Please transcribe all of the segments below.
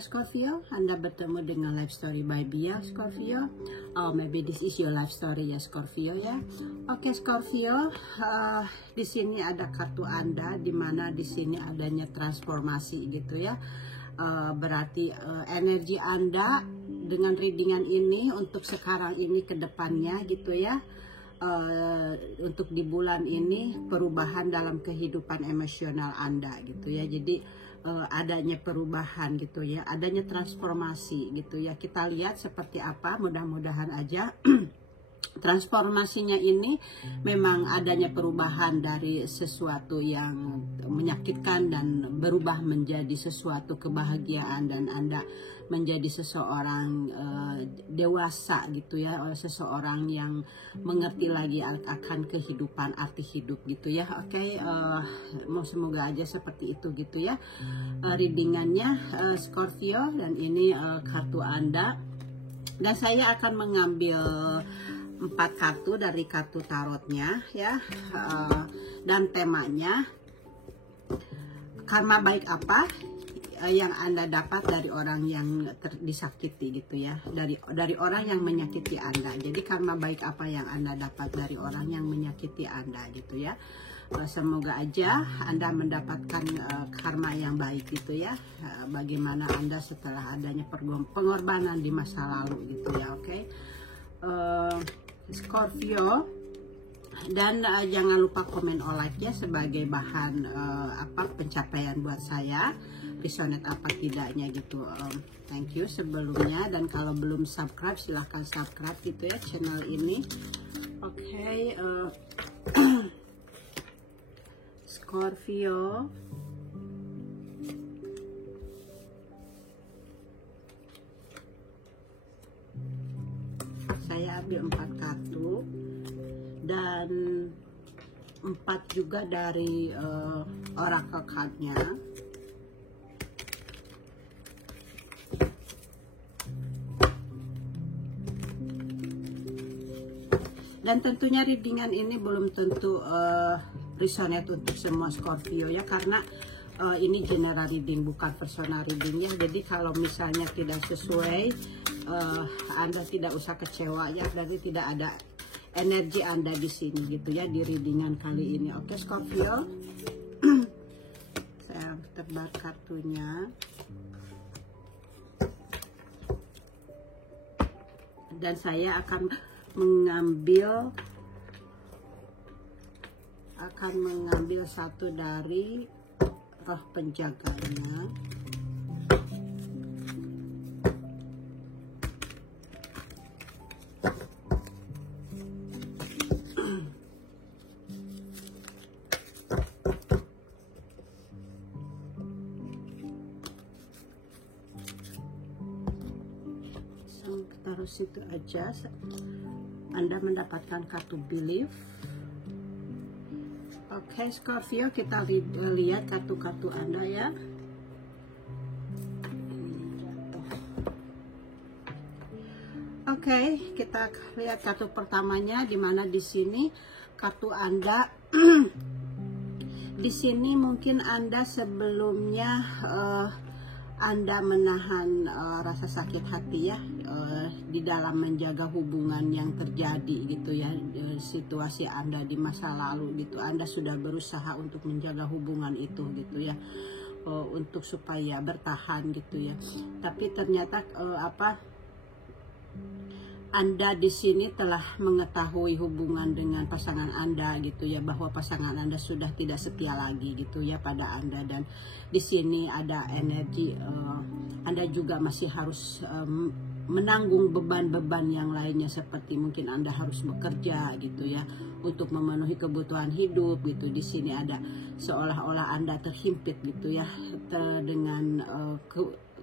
Scorpio, Anda bertemu dengan Life Story by Bia Scorpio. Maybe this is your life story ya Scorpio ya. Oke Scorpio, di sini ada kartu Anda, di mana di sini adanya transformasi gitu ya. Berarti energi Anda dengan readingan ini untuk sekarang ini ke depannya gitu ya. Untuk di bulan ini perubahan dalam kehidupan emosional Anda gitu ya. Jadi adanya perubahan gitu ya, adanya transformasi gitu ya. Kita lihat seperti apa, mudah-mudahan aja transformasinya ini memang adanya perubahan dari sesuatu yang menyakitkan dan berubah menjadi sesuatu kebahagiaan, dan Anda menjadi seseorang dewasa gitu ya, seseorang yang mengerti lagi akan kehidupan, arti hidup gitu ya. Oke, mau semoga aja seperti itu gitu ya readingannya Scorpio, dan ini kartu Anda, dan saya akan mengambil 4 kartu dari kartu tarotnya ya, dan temanya karma baik apa yang Anda dapat dari orang yang disakiti gitu ya, dari orang yang menyakiti Anda. Jadi karma baik apa yang Anda dapat dari orang yang menyakiti Anda gitu ya. Semoga aja Anda mendapatkan karma yang baik gitu ya. Bagaimana Anda setelah adanya pengorbanan di masa lalu gitu ya. Oke. Scorpio, dan jangan lupa komen like ya sebagai bahan pencapaian buat saya, resonate apa tidaknya gitu. Thank you sebelumnya, dan kalau belum subscribe silahkan subscribe gitu ya channel ini. Oke, Scorpio, saya ambil 4 kartu dan 4 juga dari oracle cardnya. Dan tentunya readingan ini belum tentu resonate untuk semua Scorpio ya, karena ini general reading bukan personal reading ya. Jadi kalau misalnya tidak sesuai, Anda tidak usah kecewa ya, berarti tidak ada energi Anda di sini gitu ya di readingan kali ini. Oke Scorpio, saya tebar kartunya, dan saya akan mengambil satu dari roh penjaganya. Taruh situ aja. Anda mendapatkan kartu belief. Oke Scorpio, kita lihat kartu-kartu Anda ya. Oke, kita lihat kartu pertamanya, di mana di sini kartu Anda di sini mungkin Anda sebelumnya Anda menahan rasa sakit hati ya, di dalam menjaga hubungan yang terjadi gitu ya, situasi Anda di masa lalu gitu. Anda sudah berusaha untuk menjaga hubungan itu gitu ya, untuk supaya bertahan gitu ya. Tapi ternyata Anda di sini telah mengetahui hubungan dengan pasangan Anda gitu ya, bahwa pasangan Anda sudah tidak setia lagi gitu ya pada Anda, dan di sini ada energi Anda juga masih harus menanggung beban-beban yang lainnya, seperti mungkin Anda harus bekerja gitu ya untuk memenuhi kebutuhan hidup gitu. Di sini ada seolah-olah Anda terhimpit gitu ya dengan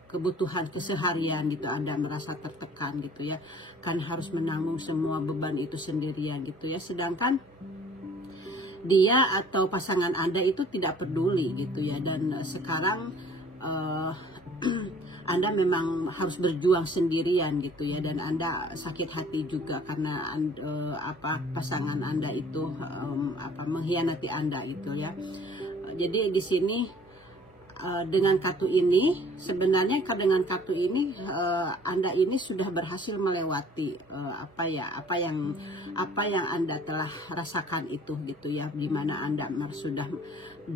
kebutuhan keseharian gitu. Anda merasa tertekan gitu ya, kan harus menanggung semua beban itu sendirian gitu ya. Sedangkan dia atau pasangan Anda itu tidak peduli gitu ya, dan sekarang Anda memang harus berjuang sendirian gitu ya, dan Anda sakit hati juga karena pasangan Anda itu mengkhianati Anda gitu ya. Jadi di sini dengan kartu ini sebenarnya dengan kartu ini Anda ini sudah berhasil melewati apa yang Anda telah rasakan itu gitu ya, dimana Anda sudah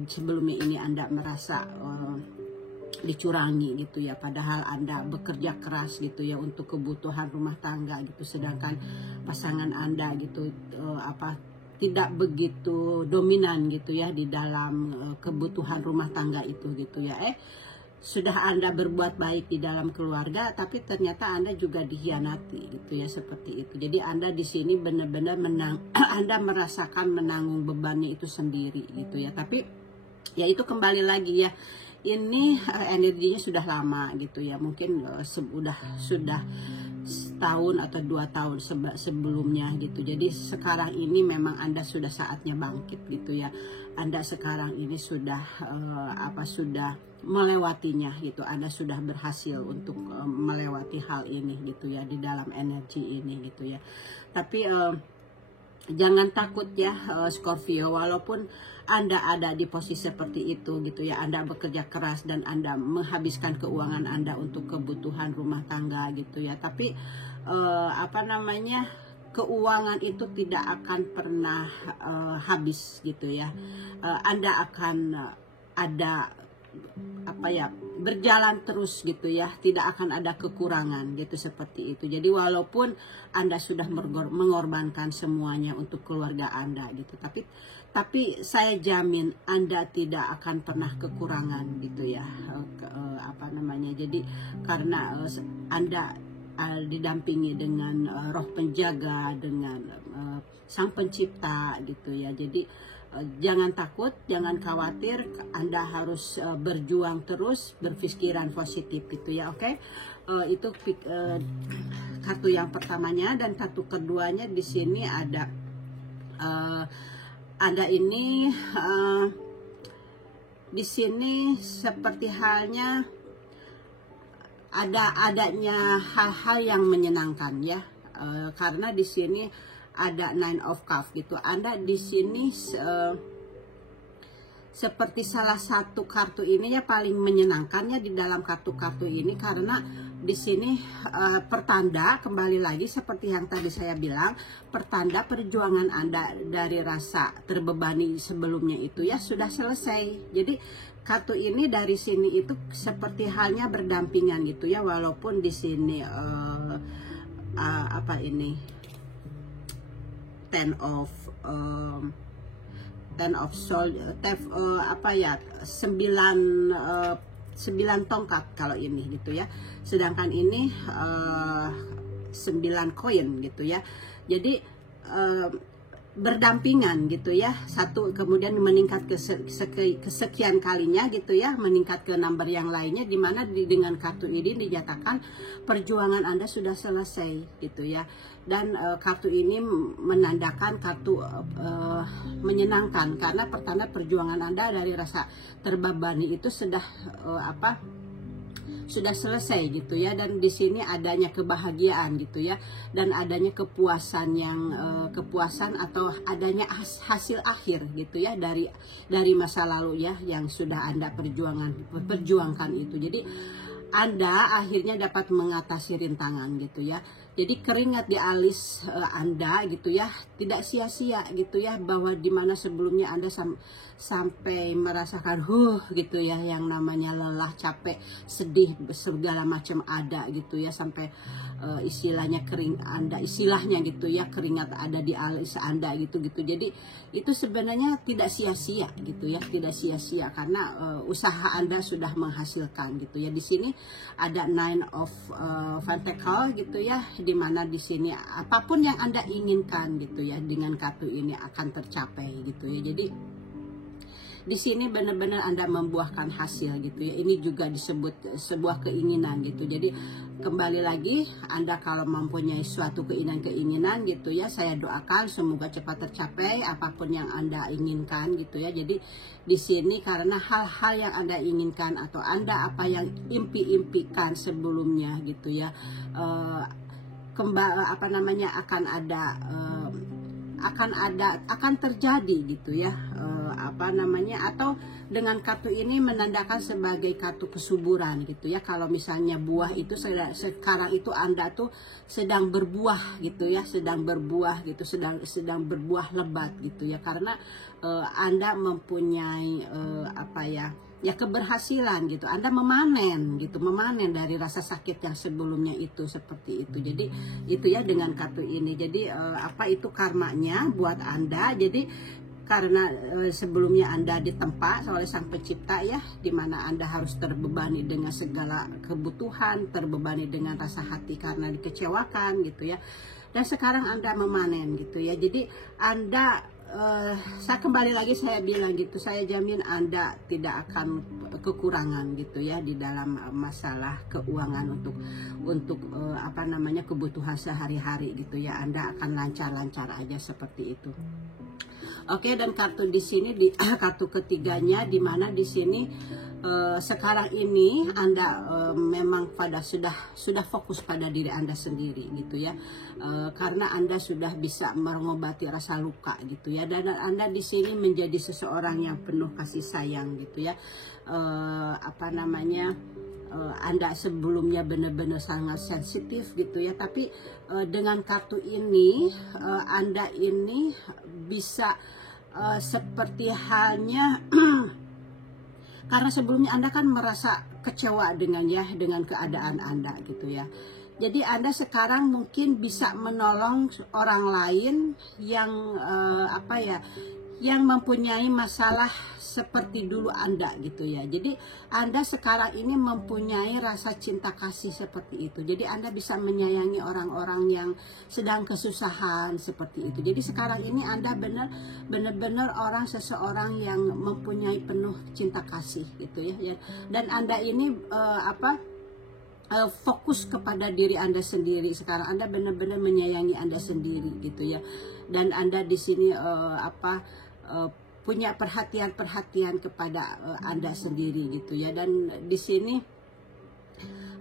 sebelumnya ini Anda merasa dicurangi gitu ya, padahal Anda bekerja keras gitu ya untuk kebutuhan rumah tangga gitu, sedangkan pasangan Anda gitu tidak begitu dominan gitu ya di dalam kebutuhan rumah tangga itu gitu ya. Sudah Anda berbuat baik di dalam keluarga, tapi ternyata Anda juga dikhianati gitu ya, seperti itu. Jadi Anda di sini benar-benar Anda merasakan menanggung bebannya itu sendiri gitu ya. Tapi ya itu kembali lagi ya, ini energinya sudah lama gitu ya, mungkin sudah setahun atau 2 tahun sebelumnya gitu. Jadi sekarang ini memang Anda sudah saatnya bangkit gitu ya. Anda sekarang ini sudah sudah melewatinya gitu. Anda sudah berhasil untuk melewati hal ini gitu ya, di dalam energi ini gitu ya. Tapi jangan takut ya Scorpio, walaupun Anda ada di posisi seperti itu gitu ya, Anda bekerja keras dan Anda menghabiskan keuangan Anda untuk kebutuhan rumah tangga gitu ya, tapi keuangan itu tidak akan pernah habis gitu ya. Anda akan ada berjalan terus gitu ya, tidak akan ada kekurangan gitu, seperti itu. Jadi walaupun Anda sudah mengorbankan semuanya untuk keluarga Anda gitu, tapi saya jamin Anda tidak akan pernah kekurangan gitu ya. Jadi karena Anda didampingi dengan roh penjaga, dengan sang pencipta gitu ya. Jadi jangan takut, jangan khawatir, Anda harus berjuang terus, berpikiran positif gitu ya, oke? Itu kartu yang pertamanya. Dan kartu keduanya di sini ada Anda ini di sini seperti halnya adanya hal-hal yang menyenangkan ya, karena di sini ada Nine of Cups gitu. Anda di sini seperti salah satu kartu ini ya paling menyenangkannya di dalam kartu-kartu ini, karena di sini pertanda, kembali lagi seperti yang tadi saya bilang, pertanda perjuangan Anda dari rasa terbebani sebelumnya itu ya sudah selesai. Jadi kartu ini dari sini itu seperti halnya berdampingan gitu ya, walaupun di sini sembilan tongkat kalau ini gitu ya, sedangkan ini 9 koin gitu ya. Jadi berdampingan gitu ya, satu kemudian meningkat ke kesekian kalinya gitu ya, meningkat ke number yang lainnya, dimana dengan kartu ini dinyatakan perjuangan Anda sudah selesai gitu ya. Dan kartu ini menandakan kartu menyenangkan, karena pertanda perjuangan Anda dari rasa terbebani itu sudah sudah selesai gitu ya. Dan di sini adanya kebahagiaan gitu ya, dan adanya kepuasan yang kepuasan atau adanya hasil akhir gitu ya dari masa lalu ya yang sudah Anda perjuangkan itu. Jadi Anda akhirnya dapat mengatasi rintangan gitu ya. Jadi keringat di alis Anda gitu ya tidak sia-sia gitu ya, bahwa dimana sebelumnya Anda sampai merasakan gitu ya, yang namanya lelah, capek, sedih, segala macam ada gitu ya, sampai istilahnya istilahnya gitu ya, keringat ada di alis Anda gitu. Jadi itu sebenarnya tidak sia-sia gitu ya, tidak sia-sia, karena usaha Anda sudah menghasilkan gitu ya. Di sini ada Nine of Pentacles gitu ya, dimana di sini apapun yang Anda inginkan gitu ya, dengan kartu ini akan tercapai gitu ya. Jadi di sini benar-benar Anda membuahkan hasil gitu ya. Ini juga disebut sebuah keinginan gitu. Jadi kembali lagi, Anda kalau mempunyai suatu keinginan gitu ya, saya doakan semoga cepat tercapai apapun yang Anda inginkan gitu ya. Jadi di sini karena hal-hal yang Anda inginkan atau Anda apa yang impikan sebelumnya gitu ya, akan ada akan terjadi gitu ya, apa namanya, atau dengan kartu ini menandakan sebagai kartu kesuburan gitu ya. Kalau misalnya buah itu sekarang itu Anda tuh sedang berbuah gitu ya, sedang berbuah gitu, sedang berbuah lebat gitu ya, karena Anda mempunyai apa ya, keberhasilan gitu. Anda memanen gitu, memanen dari rasa sakit yang sebelumnya itu, seperti itu. Jadi itu ya dengan kartu ini. Jadi apa itu karmanya buat Anda. Jadi karena sebelumnya Anda ditempa oleh Sang Pencipta ya, dimana Anda harus terbebani dengan segala kebutuhan, terbebani dengan rasa hati karena dikecewakan gitu ya. Dan sekarang Anda memanen gitu ya. Jadi Anda saya kembali lagi saya bilang gitu, saya jamin Anda tidak akan kekurangan gitu ya di dalam masalah keuangan untuk apa namanya, kebutuhan sehari-hari gitu ya. Anda akan lancar-lancar aja seperti itu. Oke, dan kartu di sini kartu ketiganya, di mana di sini sekarang ini Anda memang sudah fokus pada diri Anda sendiri gitu ya, karena Anda sudah bisa mengobati rasa luka gitu ya, dan Anda di sini menjadi seseorang yang penuh kasih sayang gitu ya. Apa namanya, Anda sebelumnya benar-benar sangat sensitif gitu ya, tapi dengan kartu ini Anda ini bisa seperti halnya karena sebelumnya Anda kan merasa kecewa dengan keadaan Anda gitu ya. Jadi Anda sekarang mungkin bisa menolong orang lain yang apa ya, yang mempunyai masalah seperti dulu Anda gitu ya. Jadi Anda sekarang ini mempunyai rasa cinta kasih seperti itu. Jadi Anda bisa menyayangi orang-orang yang sedang kesusahan seperti itu. Jadi sekarang ini Anda benar-benar seseorang yang mempunyai penuh cinta kasih gitu ya. Dan Anda ini fokus kepada diri Anda sendiri. Sekarang Anda benar-benar menyayangi Anda sendiri gitu ya. Dan Anda di sini punya perhatian kepada Anda sendiri gitu ya. Dan di sini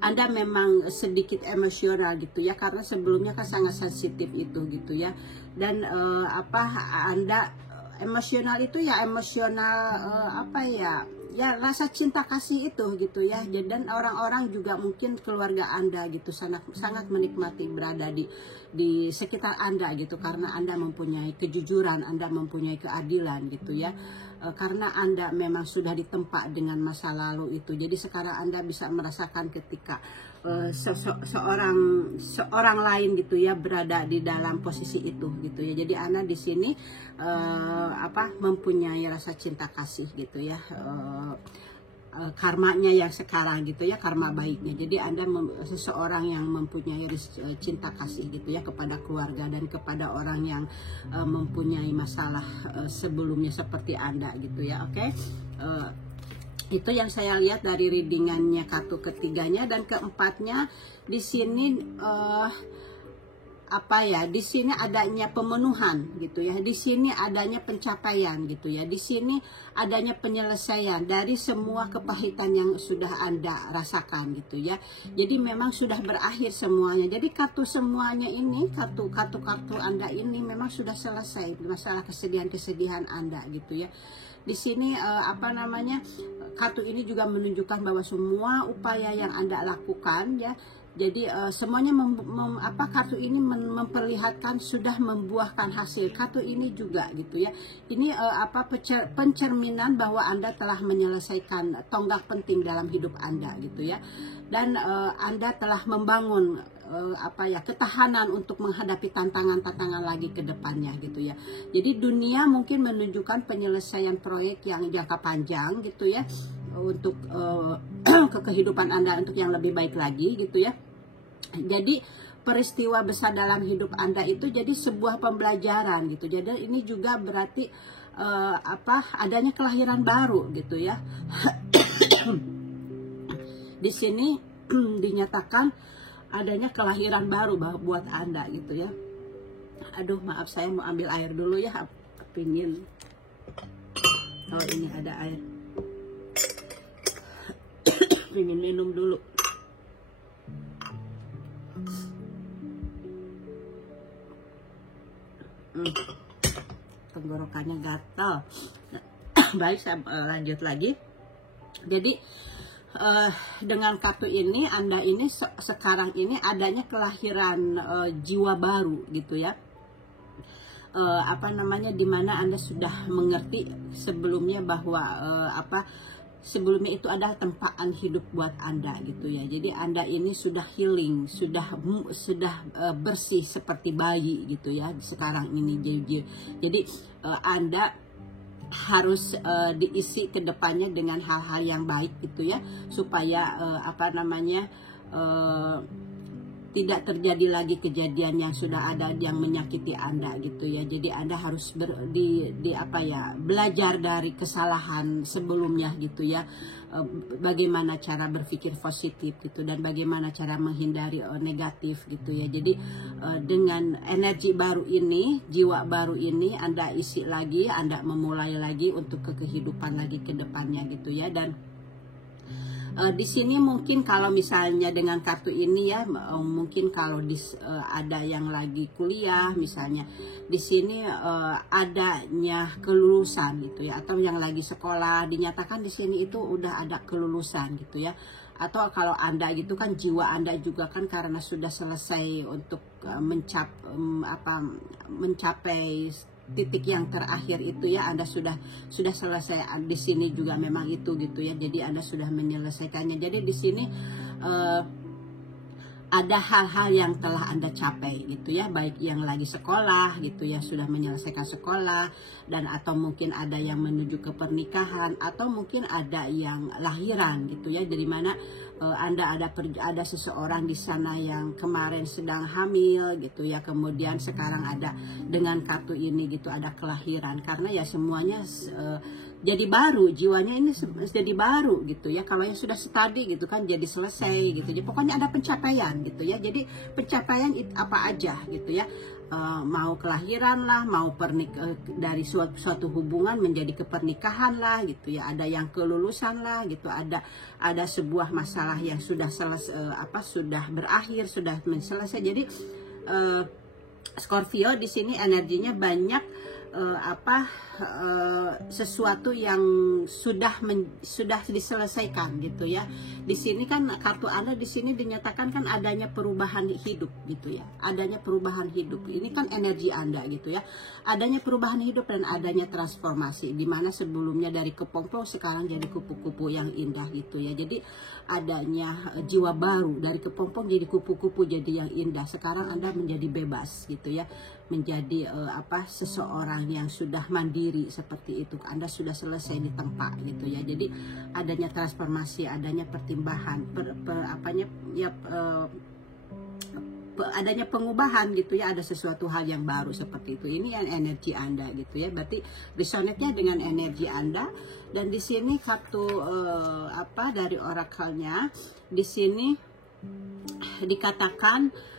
Anda memang sedikit emosional gitu ya, karena sebelumnya kan sangat sensitif itu gitu ya. Dan Anda emosional itu ya emosional apa ya, rasa cinta kasih itu gitu ya. Dan orang-orang juga mungkin keluarga Anda gitu sangat menikmati berada di sekitar Anda gitu, karena Anda mempunyai kejujuran, Anda mempunyai keadilan gitu ya. Karena Anda memang sudah ditempa dengan masa lalu itu. Jadi sekarang Anda bisa merasakan ketika seorang lain gitu ya berada di dalam posisi itu gitu ya. Jadi Anda di sini mempunyai rasa cinta kasih gitu ya. Karmanya yang sekarang gitu ya, karma baiknya. Jadi Anda seseorang yang mempunyai cinta kasih gitu ya kepada keluarga dan kepada orang yang mempunyai masalah sebelumnya seperti Anda gitu ya. Oke. Itu yang saya lihat dari readingannya kartu ketiganya. Dan keempatnya di sini di sini adanya pemenuhan gitu ya, di sini adanya pencapaian gitu ya, di sini adanya penyelesaian dari semua kepahitan yang sudah Anda rasakan gitu ya. Jadi memang sudah berakhir semuanya. Jadi kartu semuanya ini, kartu Anda ini memang sudah selesai masalah kesedihan Anda gitu ya. Di sini kartu ini juga menunjukkan bahwa semua upaya yang Anda lakukan ya, jadi semuanya kartu ini memperlihatkan sudah membuahkan hasil. Kartu ini juga gitu ya. Ini pencerminan bahwa Anda telah menyelesaikan tonggak penting dalam hidup Anda gitu ya. Dan Anda telah membangun ketahanan untuk menghadapi tantangan-tantangan lagi ke depannya gitu ya. Jadi dunia mungkin menunjukkan penyelesaian proyek yang jangka panjang gitu ya, untuk ke kehidupan Anda untuk yang lebih baik lagi gitu ya. Jadi peristiwa besar dalam hidup Anda itu jadi sebuah pembelajaran gitu. Jadi ini juga berarti adanya kelahiran baru gitu ya. Di sini dinyatakan adanya kelahiran baru buat Anda gitu ya. Aduh, maaf, saya mau ambil air dulu ya. Pingin. Oh, ini ada air. Pingin minum dulu. tenggorokannya gatal. Baik, saya lanjut lagi. Jadi dengan kartu ini Anda ini sekarang ini adanya kelahiran jiwa baru gitu ya. Dimana Anda sudah mengerti sebelumnya bahwa sebelumnya itu adalah tempaan hidup buat Anda gitu ya. Jadi Anda ini sudah healing, sudah bersih seperti bayi gitu ya sekarang ini. Jadi Anda harus diisi ke depannya dengan hal-hal yang baik gitu ya, supaya tidak terjadi lagi kejadian yang sudah ada yang menyakiti Anda gitu ya. Jadi Anda harus belajar dari kesalahan sebelumnya gitu ya. Bagaimana cara berpikir positif gitu, dan bagaimana cara menghindari negatif gitu ya. Jadi dengan energi baru ini, jiwa baru ini Anda isi lagi, Anda memulai lagi untuk kehidupan lagi ke depannya gitu ya. Dan di sini mungkin kalau misalnya dengan kartu ini ya, mungkin kalau ada yang lagi kuliah misalnya, di sini adanya kelulusan gitu ya, atau yang lagi sekolah dinyatakan di sini itu udah ada kelulusan gitu ya. Atau kalau Anda gitu kan, jiwa Anda juga kan karena sudah selesai untuk mencapai titik yang terakhir itu ya, Anda sudah selesai di sini juga memang itu gitu ya. Jadi Anda sudah menyelesaikannya. Jadi di sini ada hal-hal yang telah Anda capai gitu ya, baik yang lagi sekolah gitu ya, sudah menyelesaikan sekolah, dan atau mungkin ada yang menuju ke pernikahan, atau mungkin ada yang lahiran gitu ya. Dari mana Anda ada seseorang di sana yang kemarin sedang hamil gitu ya, kemudian sekarang ada dengan kartu ini gitu ada kelahiran, karena ya semuanya jadi baru, jiwanya ini jadi baru gitu ya. Kalau yang sudah study gitu kan jadi selesai gitu. Jadi pokoknya ada pencapaian gitu ya. Jadi pencapaian apa aja gitu ya. Mau kelahiran lah, mau dari suatu hubungan menjadi kepernikahan lah gitu ya. Ada yang kelulusan lah gitu. Ada sebuah masalah yang sudah sudah berakhir, sudah selesai. Jadi Scorpio di sini energinya banyak sesuatu yang sudah diselesaikan gitu ya. Di sini kan kartu Anda di sini dinyatakan kan adanya perubahan hidup gitu ya. Adanya perubahan hidup. Ini kan energi Anda gitu ya. Adanya perubahan hidup dan adanya transformasi, di mana sebelumnya dari kepompong sekarang jadi kupu-kupu yang indah gitu ya. Jadi adanya jiwa baru, dari kepompong jadi kupu-kupu jadi yang indah. Sekarang Anda menjadi bebas gitu ya. Menjadi seseorang yang sudah mandiri seperti itu. Anda sudah selesai di tempat gitu ya. Jadi adanya transformasi, adanya pertimbangan, adanya pengubahan gitu ya. Ada sesuatu hal yang baru seperti itu. Ini yang energi Anda gitu ya. Berarti resonate-nya dengan energi Anda. Dan di sini kartu dari oracle-nya di sini dikatakan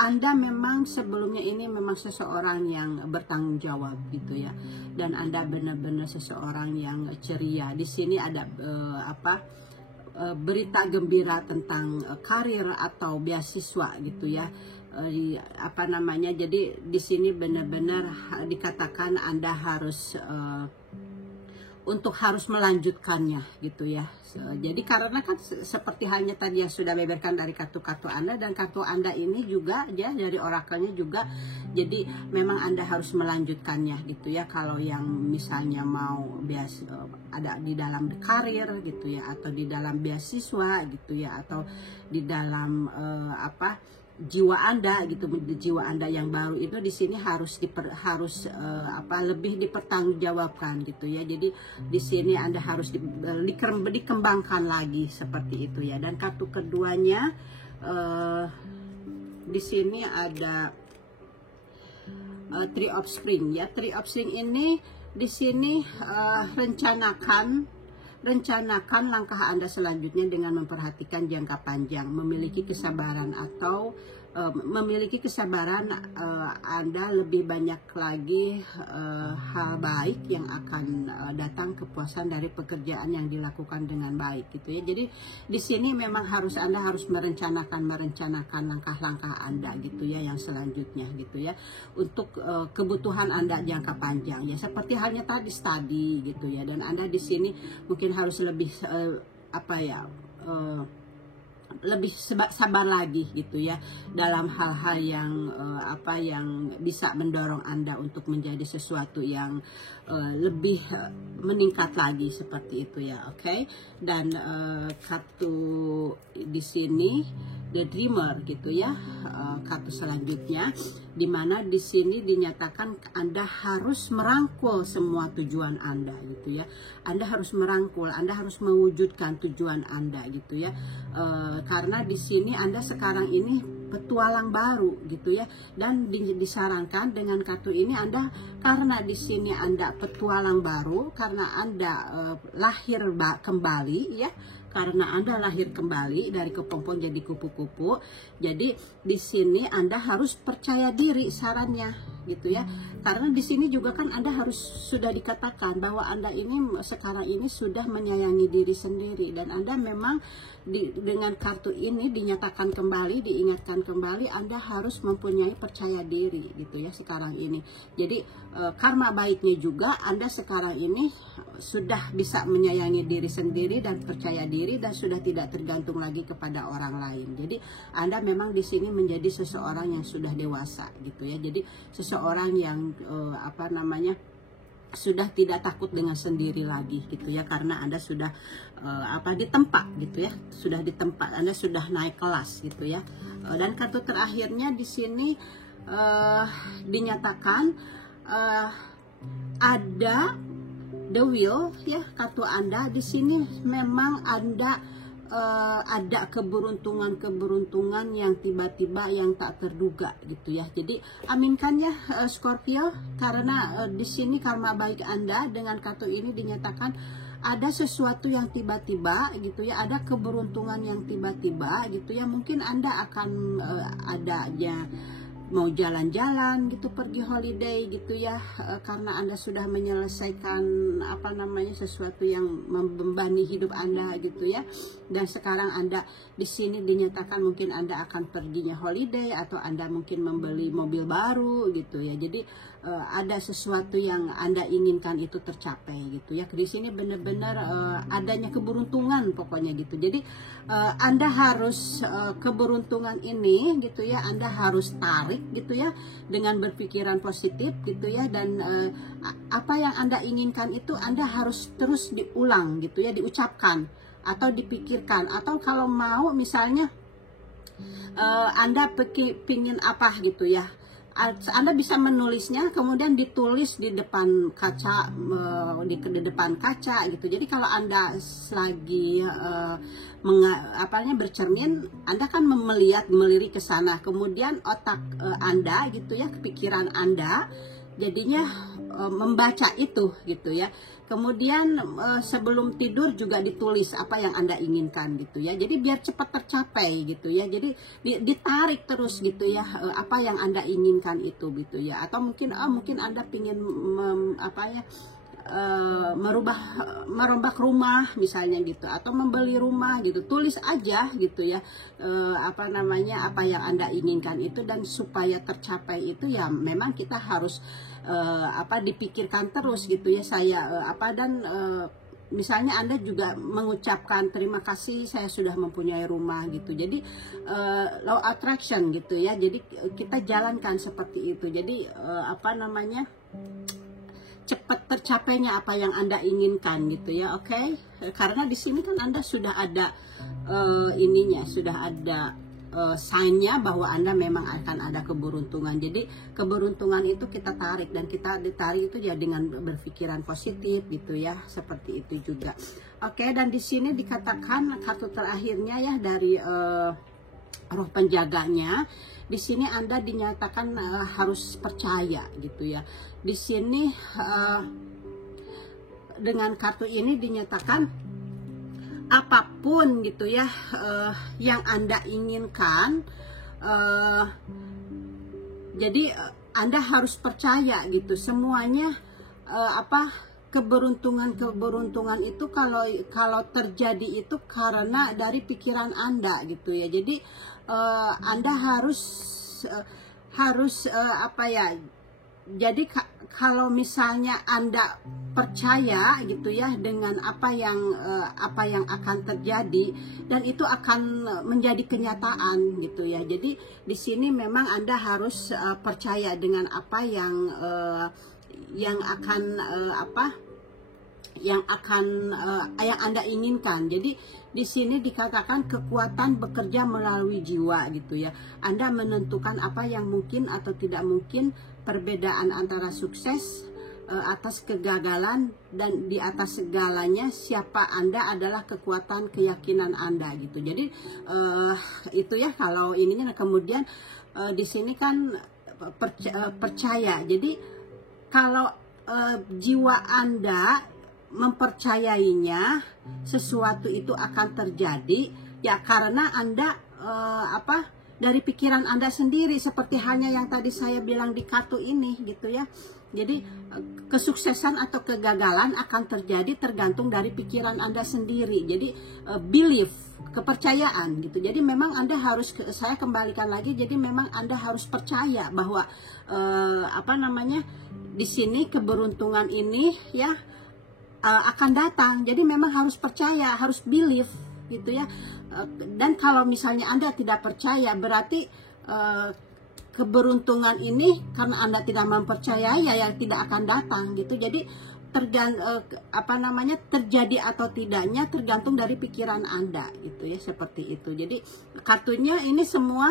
Anda memang sebelumnya ini memang seseorang yang bertanggung jawab gitu ya, dan Anda benar-benar seseorang yang ceria. Di sini ada berita gembira tentang karir atau beasiswa gitu ya. Jadi di sini benar-benar dikatakan Anda harus harus melanjutkannya gitu ya. Jadi karena kan seperti halnya tadi yang sudah beberkan dari kartu-kartu Anda, dan kartu Anda ini juga ya dari orakelnya juga, jadi memang Anda harus melanjutkannya gitu ya. Kalau yang misalnya mau ada di dalam karir gitu ya, atau di dalam beasiswa gitu ya, atau di dalam jiwa Anda gitu, jiwa Anda yang baru itu di sini harus lebih dipertanggungjawabkan gitu ya. Jadi di sini Anda harus dikembangkan lagi seperti itu ya. Dan kartu keduanya di sini ada Three of Spring ya. Three of Spring ini di sini rencanakan langkah Anda selanjutnya dengan memperhatikan jangka panjang, memiliki kesabaran, atau memiliki kesabaran, Anda lebih banyak lagi hal baik yang akan datang, kepuasan dari pekerjaan yang dilakukan dengan baik gitu ya. Jadi di sini memang Anda harus merencanakan langkah-langkah Anda gitu ya, yang selanjutnya gitu ya, untuk kebutuhan Anda jangka panjang ya, seperti halnya tadi studi gitu ya. Dan Anda di sini mungkin harus lebih lebih sabar lagi gitu ya, dalam hal-hal yang yang bisa mendorong Anda untuk menjadi sesuatu yang lebih meningkat lagi, seperti itu ya. Oke. Dan kartu di sini The Dreamer gitu ya, kartu selanjutnya, dimana di sini dinyatakan Anda harus merangkul semua tujuan Anda gitu ya. Anda harus merangkul, Anda harus mewujudkan tujuan Anda gitu ya. Karena di sini Anda sekarang ini petualang baru gitu ya, dan disarankan dengan kartu ini Anda, karena di sini Anda petualang baru, karena Anda lahir kembali ya, karena Anda lahir kembali dari kepompong jadi kupu-kupu. Jadi di sini Anda harus percaya diri, sarannya gitu ya. Karena di sini juga kan Anda harus sudah dikatakan bahwa Anda ini sekarang ini sudah menyayangi diri sendiri, dan Anda memang dengan kartu ini dinyatakan kembali, diingatkan kembali, Anda harus mempunyai percaya diri gitu ya sekarang ini. Jadi karma baiknya juga Anda sekarang ini sudah bisa menyayangi diri sendiri dan percaya diri, dan sudah tidak tergantung lagi kepada orang lain. Jadi Anda memang di sini menjadi seseorang yang sudah dewasa gitu ya. Jadi seseorang yang sudah tidak takut dengan sendiri lagi gitu ya, karena Anda sudah ditempa gitu ya, sudah ditempa, Anda sudah naik kelas gitu ya. Dan kartu terakhirnya di sini dinyatakan ada The Wheel ya, kartu Anda di sini memang ada keberuntungan yang tiba-tiba, yang tak terduga gitu ya. Jadi aminkan ya Scorpio, karena di sini karma baik Anda dengan kartu ini dinyatakan ada sesuatu yang tiba-tiba gitu ya, ada keberuntungan yang tiba-tiba gitu ya. Mungkin Anda akan adanya mau jalan-jalan gitu, pergi holiday gitu ya, karena Anda sudah menyelesaikan sesuatu yang membebani hidup Anda gitu ya. Dan sekarang Anda di sini dinyatakan mungkin Anda akan perginya holiday, atau Anda mungkin membeli mobil baru gitu ya. Jadi ada sesuatu yang Anda inginkan itu tercapai gitu ya. Di sini benar-benar adanya keberuntungan pokoknya gitu. Jadi Anda harus keberuntungan ini gitu ya, Anda harus tarik gitu ya dengan berpikiran positif gitu ya. Dan apa yang Anda inginkan itu Anda harus terus diulang gitu ya, diucapkan atau dipikirkan, atau kalau mau misalnya Anda pingin apa gitu ya, Anda bisa menulisnya, kemudian ditulis di depan kaca, di depan kaca gitu. Jadi kalau Anda lagi bercermin, Anda kan melirik ke sana, kemudian otak Anda gitu ya, pikiran Anda jadinya membaca itu gitu ya. Kemudian sebelum tidur juga ditulis apa yang Anda inginkan gitu ya. Jadi biar cepat tercapai gitu ya. Jadi ditarik terus gitu ya, apa yang Anda inginkan itu gitu ya. Atau mungkin Anda ingin merombak rumah misalnya gitu, atau membeli rumah gitu, tulis aja gitu ya, apa yang Anda inginkan itu. Dan supaya tercapai itu ya memang kita harus dipikirkan terus gitu ya. Misalnya Anda juga mengucapkan terima kasih, saya sudah mempunyai rumah gitu. Jadi law attraction gitu ya. Jadi kita jalankan seperti itu. Jadi cepat tercapainya apa yang Anda inginkan gitu ya. Oke. Karena di sini kan Anda sudah ada sudah ada sign-nya bahwa Anda memang akan ada keberuntungan. Jadi keberuntungan itu kita tarik, dan kita ditarik itu ya dengan berpikiran positif gitu ya, seperti itu juga. Oke, dan di sini dikatakan kartu terakhirnya ya dari roh penjaganya. Di sini Anda dinyatakan harus percaya gitu ya. Di sini dengan kartu ini dinyatakan apapun gitu ya yang Anda inginkan, Jadi Anda harus percaya gitu, semuanya keberuntungan itu kalau terjadi itu karena dari pikiran Anda gitu ya. Jadi Anda harus jadi kalau misalnya Anda percaya gitu ya dengan apa yang akan terjadi, dan itu akan menjadi kenyataan gitu ya. Jadi di sini memang Anda harus percaya dengan apa yang Anda inginkan. Jadi di sini dikatakan kekuatan bekerja melalui jiwa gitu ya. Anda menentukan apa yang mungkin atau tidak mungkin, perbedaan antara sukses atas kegagalan, dan di atas segalanya siapa Anda adalah kekuatan keyakinan Anda gitu. Jadi itu ya kalau ininya. Kemudian di sini kan percaya. Jadi kalau jiwa Anda mempercayainya, sesuatu itu akan terjadi ya karena Anda dari pikiran Anda sendiri, seperti halnya yang tadi saya bilang di kartu ini gitu ya. Jadi kesuksesan atau kegagalan akan terjadi tergantung dari pikiran Anda sendiri. Jadi belief, kepercayaan gitu. Jadi memang Anda harus, saya kembalikan lagi, jadi memang Anda harus percaya bahwa di sini keberuntungan ini ya akan datang. Jadi memang harus percaya, harus believe gitu ya. Dan kalau misalnya Anda tidak percaya, berarti keberuntungan ini karena Anda tidak mempercayai ya tidak akan datang gitu. Jadi terjadi atau tidaknya tergantung dari pikiran Anda gitu ya, seperti itu. Jadi kartunya ini semua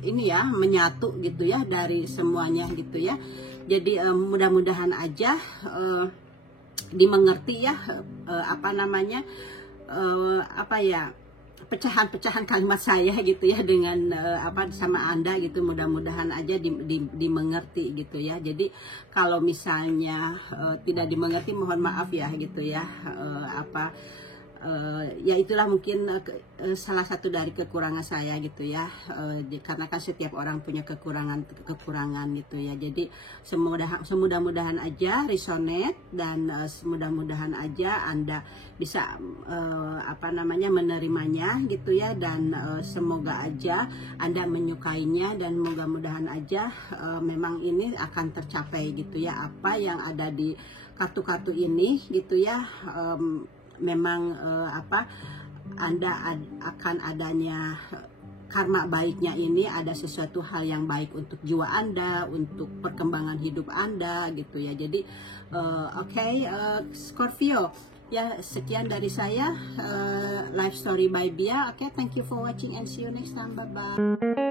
ini ya menyatu gitu ya dari semuanya gitu ya. Jadi mudah-mudahan aja dimengerti ya pecahan-pecahan kalimat saya gitu ya dengan sama Anda gitu. Mudah-mudahan aja dimengerti gitu ya. Jadi kalau misalnya tidak dimengerti, mohon maaf ya gitu ya. Ya itulah mungkin salah satu dari kekurangan saya gitu ya. Karena kan setiap orang punya kekurangan gitu ya. Jadi semudah-mudahan aja resonate, dan semudah-mudahan aja Anda bisa menerimanya gitu ya. Dan semoga aja Anda menyukainya, dan mudah-mudahan aja memang ini akan tercapai gitu ya, apa yang ada di kartu-kartu ini gitu ya. Memang Anda akan adanya karma baiknya ini, ada sesuatu hal yang baik untuk jiwa Anda, untuk perkembangan hidup Anda gitu ya. Jadi Scorpio ya, sekian dari saya, Life Story by Bia. Thank you for watching and see you next time. Bye bye.